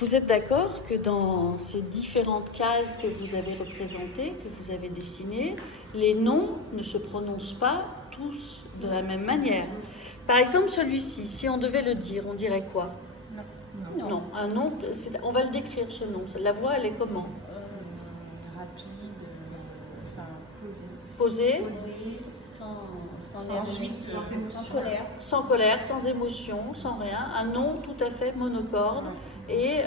Vous êtes d'accord que dans ces différentes cases que vous avez représentées, que vous avez dessinées, les noms ne se prononcent pas tous de la même manière. Par exemple, celui-ci, si on devait le dire, on dirait quoi? Non, un nom, on va le décrire ce nom. La voix, elle est comment? Rapide, enfin Posée, sans colère. sans colère, sans émotion, sans rien. Un nom tout à fait monocorde et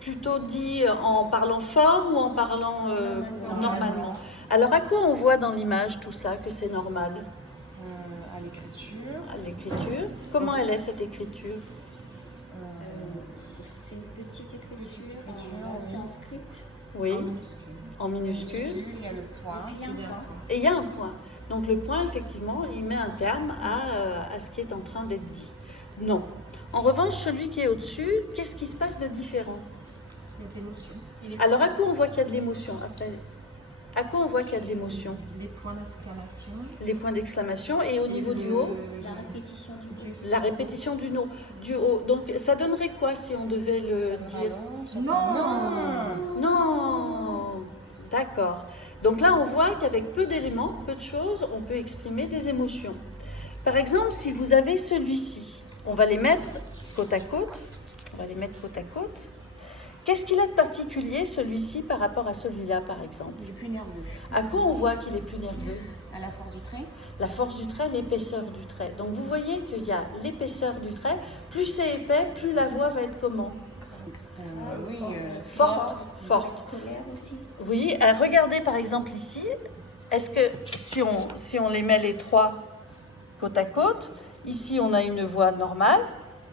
plutôt dit en parlant fort ou en parlant normalement. Alors à quoi on voit dans l'image tout ça que c'est normal? À l'écriture. À l'écriture. Comment elle est cette écriture? C'est une petite écriture, c'est un script. Oui, en minuscule. Il y a le point. Et il y a un point. Donc le point, effectivement, il met un terme à ce qui est en train d'être dit. Non. En revanche, celui qui est au-dessus, qu'est-ce qui se passe de différent? Donc l'émotion. Alors à quoi on voit qu'il y a de l'émotion après? À quoi on voit qu'il y a de l'émotion? Les points d'exclamation. Les points d'exclamation et au niveau du haut? La répétition du haut. La répétition du haut. Donc ça donnerait quoi si on devait le dire? Non. D'accord. Donc là, on voit qu'avec peu d'éléments, peu de choses, on peut exprimer des émotions. Par exemple, si vous avez celui-ci, on va les mettre côte à côte. Qu'est-ce qu'il a de particulier, celui-ci, par rapport à celui-là, par exemple? Il est plus nerveux. À quoi on voit qu'il est plus nerveux? À la force du trait. La force du trait, l'épaisseur du trait. Donc vous voyez qu'il y a l'épaisseur du trait. Plus c'est épais, plus la voix va être comment? Forte. Colère aussi. Oui, regardez par exemple ici. Est-ce que si on les met les trois côte à côte, ici on a une voix normale,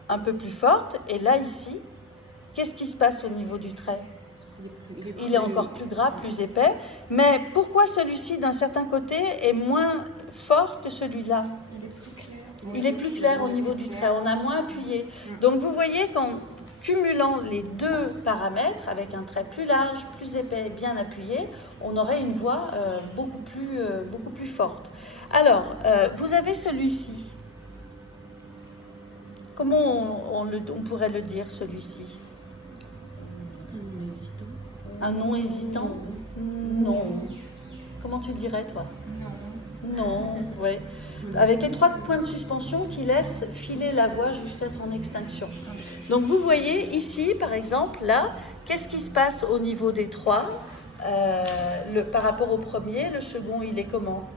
un peu plus forte, et là ici, qu'est-ce qui se passe au niveau du trait? Il est encore plus gras, plus épais. Mais pourquoi celui-ci d'un certain côté est moins fort que celui-là? Il est plus clair au niveau du trait, on a moins appuyé. Donc vous voyez qu'en cumulant les deux paramètres, avec un trait plus large, plus épais et bien appuyé, on aurait une voix beaucoup plus forte. Alors, vous avez celui-ci. Comment on pourrait le dire, celui-ci? Un nom hésitant? Non. Comment tu le dirais, toi? Non, oui. Avec les trois points de suspension qui laissent filer la voix jusqu'à son extinction. Donc vous voyez ici, par exemple, là, qu'est-ce qui se passe au niveau des trois par rapport au premier? Le second, il est comment?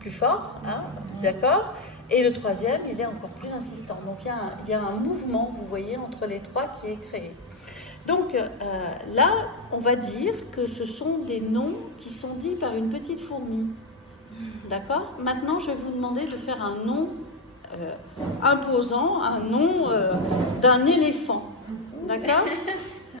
Plus fort, hein, d'accord? Et le troisième, il est encore plus insistant. Donc il y a un mouvement, vous voyez, entre les trois qui est créé. Donc là, on va dire que ce sont des noms qui sont dits par une petite fourmi. D'accord? Maintenant, je vais vous demander de faire un nom imposant, un nom d'un éléphant. D'accord?